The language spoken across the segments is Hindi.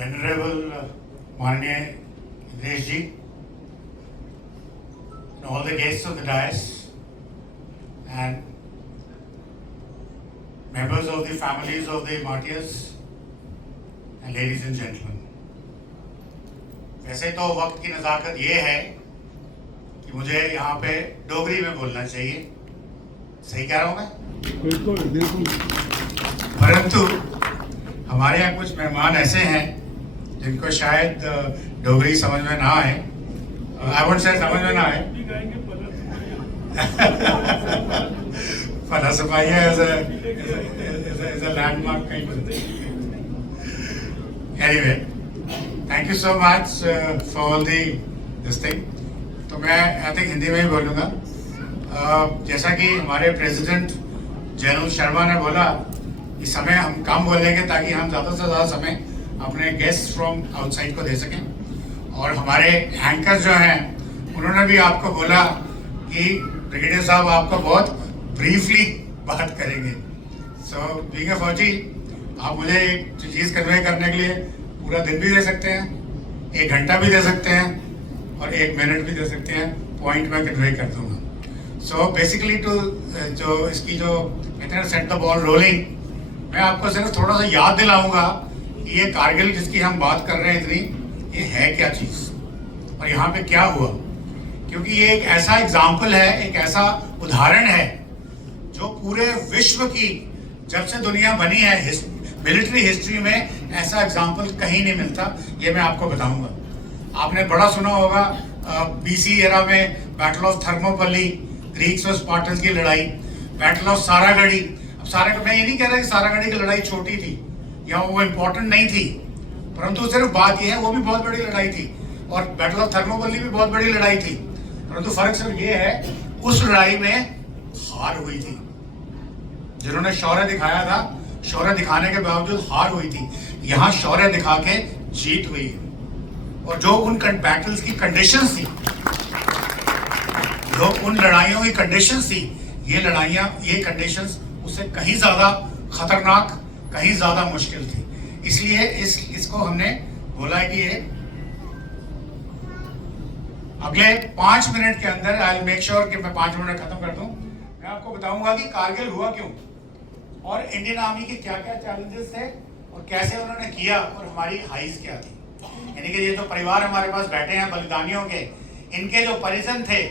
Venerable Mananiya Hitesh ji, and all the guests of the dais, and members of the families of the martyrs, and ladies and gentlemen. वैसे तो वक्त की नज़ाकत ये है कि मुझे यहाँ पे डोगरी में बोलना चाहिए, सही कह रहा हूँ मैं? बिल्कुल बिल्कुल। परंतु हमारे यहाँ कुछ मेहमान ऐसे हैं जिनको शायद डोगरी समझ में ना आए, आई वोंट से समझ में ना आए। फला सफाइया is a landmark kind of thing. Anyway, thank you so much for all this thing. तो मैं आई थिंक हिंदी में ही बोलूँगा। जैसा कि हमारे प्रेसिडेंट जैनुल शर्मा ने बोला, इस समय हम कम बोलेंगे ताकि हम ज़्यादा से ज़्यादा समय अपने गेस्ट फ्रॉम आउटसाइड को दे सकें। और हमारे एंकर जो हैं उन्होंने भी आपको बोला कि ब्रिगेडियर साहब आपको बहुत ब्रीफली बात करेंगे। सो बीइंग अ फौजी, आप मुझे एक चीज़ कन्वे करने के लिए पूरा दिन भी दे सकते हैं, 1 घंटा भी दे सकते हैं और 1 मिनट भी दे सकते हैं, पॉइंट में कन्वे कर दूंगा। सो बेसिकली जो इसकी जो कहते हैं सेट द बॉल रोलिंग, मैं आपको सिर्फ थोड़ा सा याद दिलाऊंगा कि ये कारगिल जिसकी हम बात कर रहे हैं इतनी, ये है क्या चीज़ और यहाँ पे क्या हुआ। क्योंकि ये एक ऐसा एग्जाम्पल है, एक ऐसा उदाहरण है जो पूरे विश्व की, जब से दुनिया बनी है मिलिट्री हिस्ट्री में, ऐसा एग्जाम्पल कहीं नहीं मिलता। ये मैं आपको बताऊंगा। आपने बड़ा सुना होगा बीसी एरा में बैटल ऑफ थर्मोपल्ली, ग्रीक्स और स्पार्टन्स की लड़ाई, बैटल ऑफ सारागढ़ी। अब मैं ये नहीं कह रहा कि सारागढ़ी की लड़ाई छोटी थी या वो इम्पोर्टेंट नहीं थी, परंतु सिर्फ बात यह है वो भी बहुत बड़ी लड़ाई थी और बैटल ऑफ थर्मोपल्ली भी बहुत बड़ी लड़ाई थी। परंतु फर्क सिर्फ ये है उस लड़ाई में हार हुई थी। जिन्होंने शौर्य दिखाया था, शौर्य दिखाने के बावजूद हार हुई थी। यहाँ शौर्य दिखा के जीत हुई है। और जो उन बैटल्स की कंडीशंस थी, जो उन लड़ाइयों की कंडीशंस थी, ये लड़ाइयाँ, ये कंडीशंस उससे कहीं ज्यादा खतरनाक, कहीं ज्यादा मुश्किल थी। इसलिए इसको हमने बोला है कि ये अगले 5 मिनट के अंदर, आई विल मेक श्योर कि मैं 5 मिनट खत्म कर दूं। मैं आपको बताऊंगा कि कारगिल हुआ क्यों और इंडियन आर्मी के क्या क्या चैलेंजेस थे और कैसे उन्होंने किया और हमारी हाइज क्या थी। यानी कि ये जो परिवार हमारे पास बैठे हैं बलिदानियों के, इनके जो परिजन थे,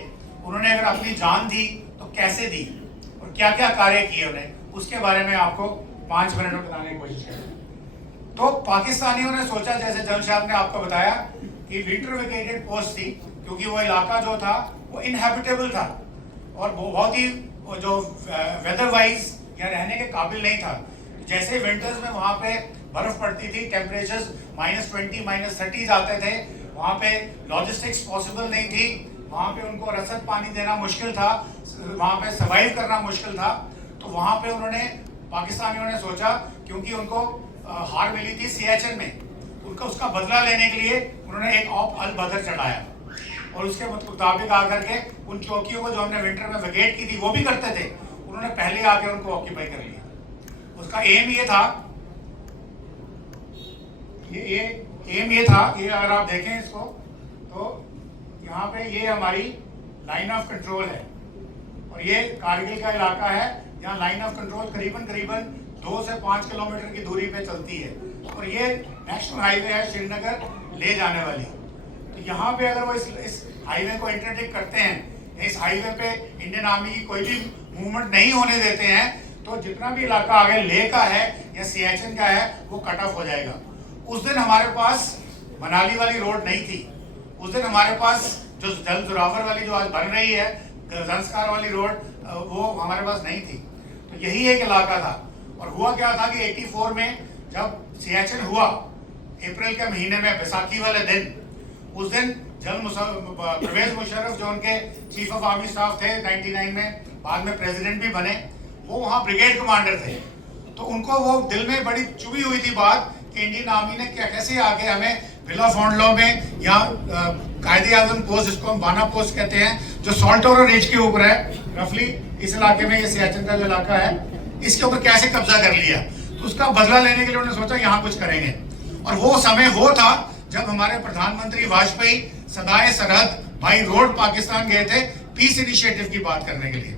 उन्होंने अगर अपनी जान दी तो कैसे दी और क्या क्या कार्य किए उन्हें, उसके बारे में आपको 5 मिनट में बताने की कोशिश करें। तो पाकिस्तानियों ने सोचा, जैसे जल साहब ने आपको बताया, कि विंटर पोस्ट थी, क्योंकि वो इलाका जो था वो इनहैबिटेबल था और वो बहुत ही जो वेदर वाइज या रहने के काबिल नहीं था। जैसे विंटर्स में वहाँ पे बर्फ पड़ती थी, टेम्परेचर्स -20 -30 आते थे, वहाँ पे लॉजिस्टिक्स पॉसिबल नहीं थी, वहाँ पे उनको रसद पानी देना मुश्किल था, वहाँ पे सर्वाइव करना मुश्किल था। तो वहाँ पे उन्होंने, पाकिस्तानियों ने सोचा, क्योंकि उनको हार मिली थी सियाचिन में, उनका उसका बदला लेने के लिए उन्होंने एक ऑप अल बदर चढ़ाया और उसके मुताबिक आकर के उन चौकियों को जो हमने विंटर में वेकेट की थी वो भी करते थे, उन्होंने पहले आके उनको ऑक्यूपाई कर लिया। उसका एम ये था, ये अगर आप देखें इसको, तो यहाँ पे ये हमारी लाइन ऑफ कंट्रोल है और ये कारगिल का इलाका है जहाँ लाइन ऑफ कंट्रोल करीबन 2 से 5 किलोमीटर की दूरी पे चलती है और ये नेशनल हाईवे है श्रीनगर ले जाने वाली। तो यहाँ पे अगर वो इस हाईवे को इंटरडिक्ट करते हैं, इस हाईवे पे इंडियन आर्मी की कोई भी मूवमेंट नहीं होने देते हैं, तो जितना भी इलाका आगे लेह का है या सियाचिन का है वो कट ऑफ हो जाएगा। उस दिन हमारे पास मनाली वाली रोड नहीं थी, उस दिन हमारे पास जो जल जोरावर वाली जो आज बन रही है, जंस्कार वाली रोड, वो हमारे पास नहीं थी। तो यही एक इलाका था। और हुआ क्या था कि 84 में जब सियाचिन हुआ, अप्रैल के महीने में, बैसाखी वाले दिन, उस दिन परवेज मुशर्रफ जो उनके चीफ ऑफ आर्मी स्टाफ थे 99 में, बाद में प्रेसिडेंट भी बने, वो वहाँ ब्रिगेड कमांडर थे। तो उनको वो दिल में बड़ी चुभी हुई थी बात कि इंडियन आर्मी ने कैसे आके हमें विला फॉन्डलो में, या कायदे आजम पोस्ट, जिसको हम बाना पोस्ट कहते हैं, जो सॉल्टोरो रिज के ऊपर है, रफली इस इलाके में, ये सियाचिन का जो इलाका है, इसके ऊपर कैसे कब्जा कर लिया। तो उसका बदला लेने के लिए उन्होंने सोचा यहाँ कुछ करेंगे। और वो समय वो था जब हमारे प्रधानमंत्री वाजपेयी सदाए सरहद बाई रोड पाकिस्तान गए थे पीस इनिशिएटिव की बात करने के लिए।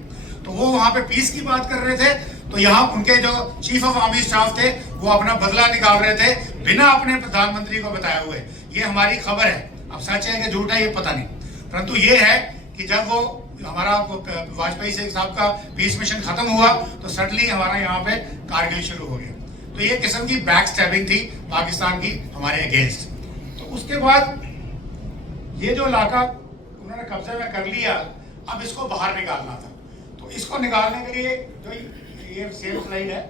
तो वो वहां पे पीस की बात कर रहे थे, तो यहाँ उनके जो चीफ ऑफ आर्मी स्टाफ थे वो अपना बदला निकाल रहे थे बिना अपने प्रधानमंत्री को बताए हुए। ये हमारी खबर है, अब सच है कि झूठ है ये पता नहीं, परंतु ये है कि जब वो हमारा वाजपेयी साहब का पीस मिशन खत्म हुआ तो सडनली हमारा यहाँ पे कारगिल शुरू हो गया। तो ये किस्म की बैक स्टैबिंग थी पाकिस्तान की हमारे अगेंस्ट। तो उसके बाद ये जो इलाका उन्होंने कब्जे में कर लिया, अब इसको बाहर निकालना था। तो इसको निकालने के लिए जो ये सेम स्लाइड है,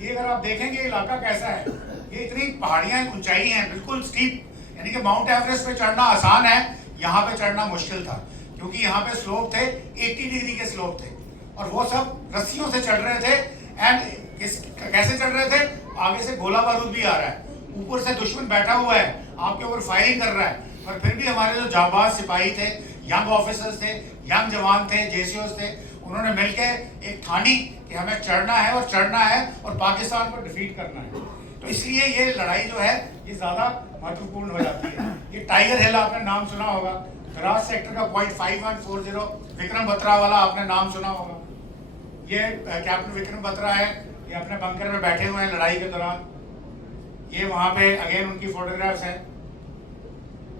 ये अगर आप देखेंगे इलाका कैसा है, ये इतनी पहाड़ियां ऊंचाई हैं बिल्कुल स्टीप, यानी कि माउंट एवरेस्ट पे चढ़ना आसान है, यहाँ पे चढ़ना मुश्किल था क्योंकि यहाँ पे स्लोप थे 80 डिग्री के स्लोप थे और वो सब रस्सियों से चढ़ रहे थे। एंड कैसे चढ़ रहे थे, आगे से गोला बारूद भी आ रहा है, ऊपर से दुश्मन बैठा हुआ है आपके ऊपर फायरिंग कर रहा है, पर फिर भी हमारे जो जाबाज सिपाही थे, यंग ऑफिसर्स थे, यंग जवान थे, जेसीओस थे, उन्होंने मिलकर एक ठानी कि हमें चढ़ना है और चढ़ना है और पाकिस्तान को डिफीट करना है। तो इसलिए ये लड़ाई जो है ये ज्यादा महत्वपूर्ण हो जाती है। ये टाइगर हिल आपने नाम सुना होगा, द्रास सेक्टर का .5140 विक्रम बत्रा वाला आपने नाम सुना होगा। ये कैप्टन विक्रम बत्रा है, ये अपने बंकर में बैठे हुए हैं लड़ाई के दौरान। ये वहां पे अगेन उनकी फोटोग्राफ्स हैं।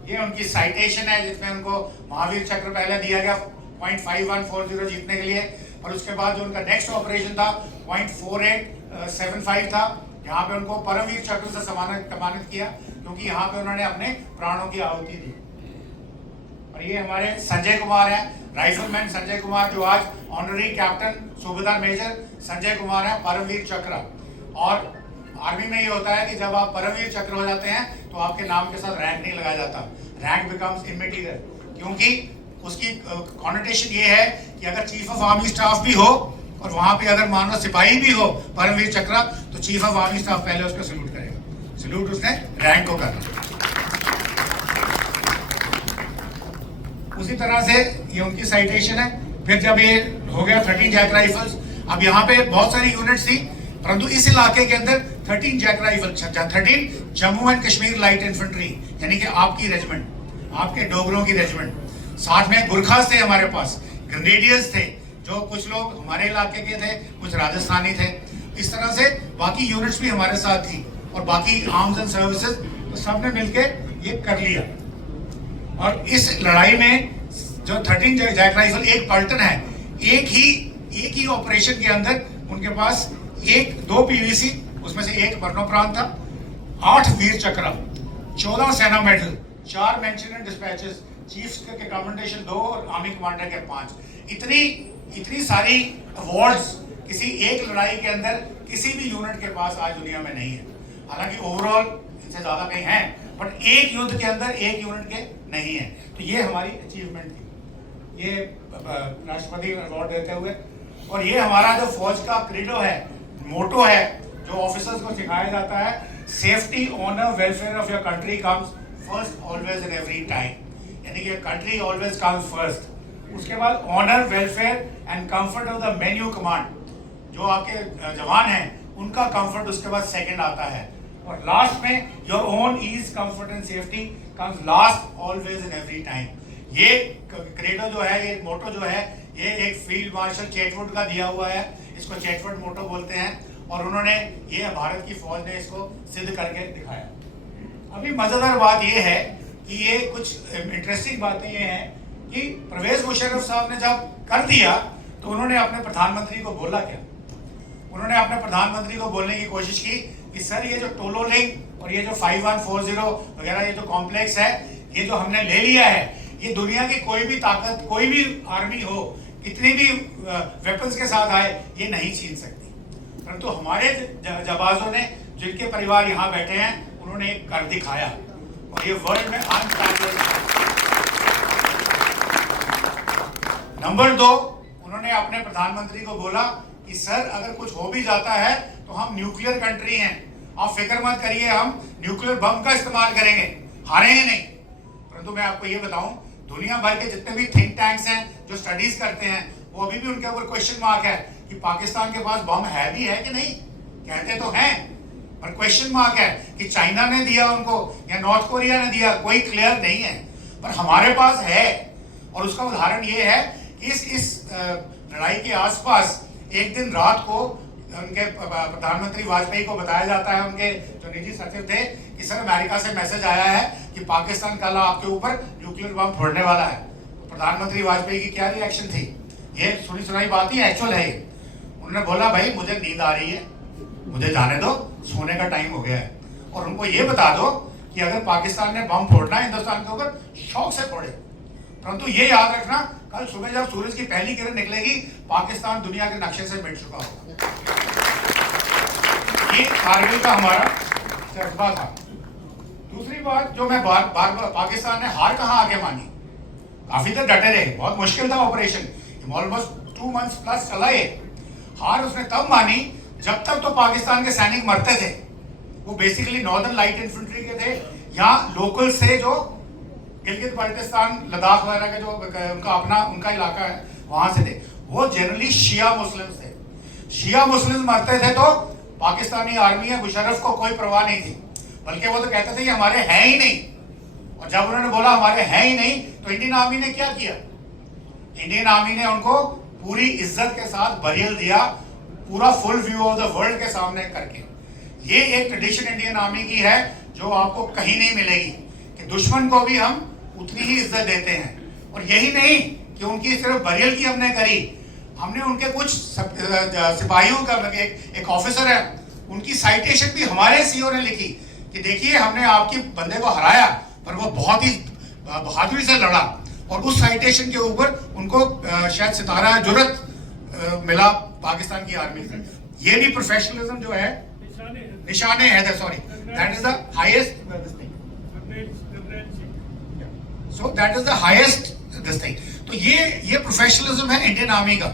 ये उनकी साइटेशन है जिसमें उनको महावीर चक्र पहले दिया गया .5140 जीतने के लिए, और उसके बाद जो उनका नेक्स्ट ऑपरेशन था .4875 था, यहाँ पे उनको परमवीर चक्र से सम्मानित किया क्योंकि यहाँ पे उन्होंने अपने प्राणों की आहुति दी। और ये हमारे संजय कुमार हैं, राइफलमैन संजय कुमार, जो आज ऑनररी कैप्टन सूबेदार मेजर संजय कुमार हैं, परमवीर चक्र। और आर्मी में ये होता है कि जब आप परमवीर चक्र हो जाते हैं तो आपके नाम के साथ रैंक नहीं लगाया जाता, रैंक बिकम्स इमैटीरियल, क्योंकि उसकी कॉनोटेशन ये है कि अगर चीफ ऑफ आर्मी स्टाफ भी हो और वहां पे अगर मान लो सिपाही भी हो परमवीर चक्र, तो चीफ ऑफ आर्मी स्टाफ पहले उसको सल्यूट करेगा, सल्यूट उसने रैंक को करना। उसी तरह से ये उनकी साइटेशन है। फिर जब ये हो गया 13 जैक राइफल्स, अब यहाँ पे बहुत सारी यूनिट्स थी, परंतु इस इलाके के अंदर 13 JAK rifle, 13 Jammu and Kashmir light infantry, यानी कि आपकी रेजिमेंट, आपके डोगरों की रेजिमेंट, साथ में गुरखास थे हमारे पास, ग्रेनेडियर्स थे, जो कुछ लोग हमारे इलाके के थे, कुछ राजस्थानी थे। इस तरह से बाकी यूनिट्स भी हमारे साथ थी और बाकी आर्म्स एंड सर्विसेज, तो सबने मिलकर ये कर लिया। और इस लड़ाई में जो 13 जैक राइफल एक पलटन है, एक ही ऑपरेशन के अंदर उनके पास 2 पीवीसी, उसमें से 1 मरणोपरांत था, 8 वीर चक्र, 14 सेना medal, 4 mention and dispatches, chiefs के कमेंडेशन 2 और आर्मी कमांडर के 5। इतनी सारी अवार्ड्स किसी एक लड़ाई के अंदर किसी भी यूनिट के पास आज दुनिया में नहीं है। हालांकि ओवरऑल इनसे ज्यादा कहीं हैं, बट एक युद्ध के अंदर एक यूनिट के नहीं है। तो ये हमारी अचीवमेंट थी, ये राष्ट्रपति अवार्ड देते हुए। और ये हमारा जो फौज का क्रीडो है, मोटो है, जो ऑफिसर्स को सिखाया जाता है, safety, honour, welfare of your country comes first always and every time, यानी कि कंट्री ऑलवेज कम्स फर्स्ट। उसके बाद honour, welfare and comfort of the men you command, जो आपके जवान हैं उनका कंफर्ट उसके बाद सेकंड आता है, और लास्ट में your own ease, comfort and safety comes last always and every time. ये क्रेडो जो है, ये मोटो जो है, ये एक फील्ड मार्शल चेटवुड का दिया हुआ है, इसको चेटवुड मोटो बोलते हैं, और उन्होंने ये भारत की फौज ने इसको सिद्ध करके दिखाया। अभी मजेदार बात ये है कि ये कुछ इंटरेस्टिंग बातें ये हैं कि परवेज मुशर्रफ साहब ने जब कर दिया तो उन्होंने अपने प्रधानमंत्री को बोला क्या, उन्होंने अपने प्रधानमंत्री को बोलने की कोशिश की कि सर ये जो टोलो लिंक और ये जो 5140 वगैरह ये जो कॉम्प्लेक्स है, ये जो हमने ले लिया है, ये दुनिया की कोई भी ताकत, कोई भी आर्मी हो, कितनी भी वेपन्स के साथ आए, ये नहीं छीन सकती। परंतु हमारे जबाजों ने, जिनके परिवार यहाँ बैठे हैं, उन्होंने एक कर दिखाया, और ये वर्ल्ड में अनपैरेलल्ड। नंबर 2, उन्होंने अपने प्रधानमंत्री को बोला कि सर अगर कुछ हो भी जाता है तो हम न्यूक्लियर कंट्री हैं, आप फिक्र मत करिए, हम न्यूक्लियर बम का इस्तेमाल करेंगे, हारेंगे नहीं। परंतु मैं आपको ये बताऊं, दुनिया भर के जितने भी थिंक टैंक्स हैं जो स्टडीज करते हैं, वो अभी भी उनके ऊपर क्वेश्चन मार्क है कि पाकिस्तान के पास बम है भी है कि नहीं। कहते तो हैं, पर क्वेश्चन मार्क है कि चाइना ने दिया उनको या नॉर्थ कोरिया ने दिया, कोई क्लियर नहीं है। पर हमारे पास है, और उसका उदाहरण ये है कि इस लड़ाई के आसपास एक दिन रात को उनके प्रधानमंत्री वाजपेयी को बताया जाता है, उनके जो निजी सचिव थे, कि सर अमेरिका से मैसेज आया है कि पाकिस्तान कल आपके ऊपर न्यूक्लियर बम फोड़ने वाला है। तो प्रधानमंत्री वाजपेयी की क्या रिएक्शन थी? ये सुनी सुनाई बात ही एक्चुअल है। उन्होंने बोला भाई मुझे नींद आ रही है, मुझे जाने दो, सोने का टाइम हो गया है। और उनको ये बता दो कि अगर पाकिस्तान ने बम फोड़ना है हिंदुस्तान के ऊपर, शौक से फोड़े, परंतु ये याद रखना कल सुबह जब सूरज की पहली किरण निकलेगी पाकिस्तान दुनिया के नक्शे से मिट चुका होगा। ये कारगिल का हमारा तजुर्बा था। दूसरी बात जो मैं बार पाकिस्तान ने हार कहाँ आगे मानी, काफी देर डटे रहे, बहुत मुश्किल था ऑपरेशन, ऑलमोस्ट 2 months प्लस चला ये। हार उसने तब मानी जब तक तो पाकिस्तान के सैनिक मरते थे, वो बेसिकली नॉर्दर्न लाइट इन्फेंट्री के थे, यहाँ लोकल से जो गिलगित बाल्टिस्तान लद्दाख वगैरह के जो उनका इलाका है वहां से थे, वो जनरली शिया मुस्लिम्स थे। शिया मुस्लिम मरते थे तो पाकिस्तानी आर्मी या मुशर्रफ को कोई परवाह नहीं थी, बल्कि वो तो कहते थे ये हमारे हैं ही नहीं। और जब उन्होंने बोला हमारे हैं ही नहीं, तो इंडियन आर्मी ने क्या किया? इंडियन आर्मी ने उनको पूरी इज्जत के साथ बरियल दिया, पूरा full view of the world के सामने करके। ये एक ट्रेडिशन इंडियन आर्मी की है जो आपको कहीं नहीं मिलेगी, कि दुश्मन को भी हम उतनी ही इज्जत देते हैं। और यही नहीं कि उनकी सिर्फ बरियल की हमने करी, हमने उनके कुछ सिपाहियों का एक ऑफिसर है, उनकी साइटेशन भी हमारे सीओ ने लिखी कि देखिए हमने आपकी बंदे को हराया पर वो बहुत ही बहादुरी से लड़ा, और उस साइटेशन के ऊपर उनको शायद सितारा जुर्रत मिला पाकिस्तान की आर्मी से। ये भी प्रोफेशनलिज्म जो है, निशाने है, sorry, that is the highest so that is the highest this thing. तो ये प्रोफेशनलिज्म है इंडियन आर्मी का।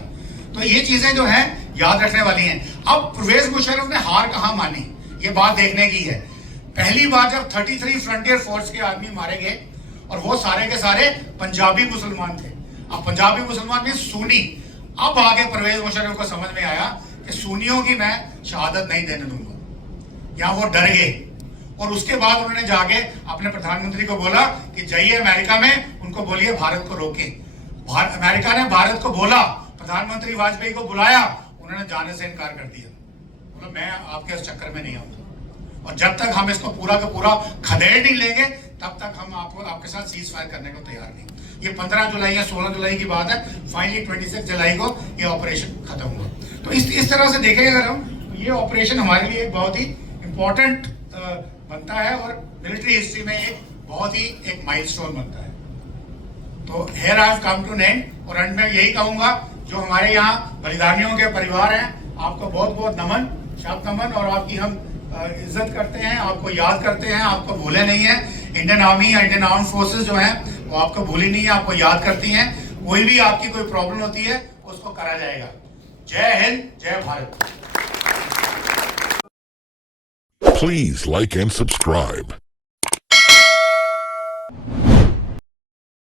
तो ये चीजें जो हैं याद रखने वाली हैं। अब परवेज मुशर्रफ ने हार कहां मानी, ये बात देखने की है। पहली बार जब 33 फ्रंटियर फोर्स के आदमी मारे गए, और वो सारे के सारे पंजाबी मुसलमान थे। अब पंजाबी मुसलमान में सुन्नी, अब आगे परवेज मुशर्रफ को समझ में आया कि सुन्नियों की मैं शहादत नहीं देने दूंगा। यहाँ वो डर गए, और उसके बाद उन्होंने जाके अपने प्रधानमंत्री को बोला कि जाइए अमेरिका में, उनको बोलिए भारत को रोके। अमेरिका ने भारत को बोला, प्रधानमंत्री वाजपेयी को बुलाया, उन्होंने जाने से इनकार कर दिया, बोला मैं आपके उस चक्कर में नहीं आऊंगा, और जब तक हम इसको पूरा का पूरा खदेड़ नहीं लेंगे तब तक हम आपके साथ सीज फायर करने को तैयार नहीं। ये 15 जुलाई या 16 जुलाई की बात है, फाइनली 26 जुलाई को ये ऑपरेशन खत्म हुआ। तो इस तरह से देखें अगर हम, ये ऑपरेशन हमारे लिए एक बहुत ही इंपॉर्टेंट बनता है, और मिलिट्री हिस्ट्री में एक बहुत ही एक माइलस्टोन बनता है। तो here I have come to an end, और अंत में यही कहूंगा, जो हमारे यहाँ बलिदानियों के परिवार हैं, आपको बहुत बहुत नमन, शब्द नमन, और आपकी हम इज्जत करते हैं, आपको याद करते हैं, आपको भूले नहीं है। इंडियन आर्मी या इंडियन आर्म फोर्सेस जो हैं वो आपको भूली नहीं है, आपको याद करती हैं। कोई भी आपकी कोई प्रॉब्लम होती है उसको करा जाएगा। जय हिंद, जय Bharat. Please like and subscribe.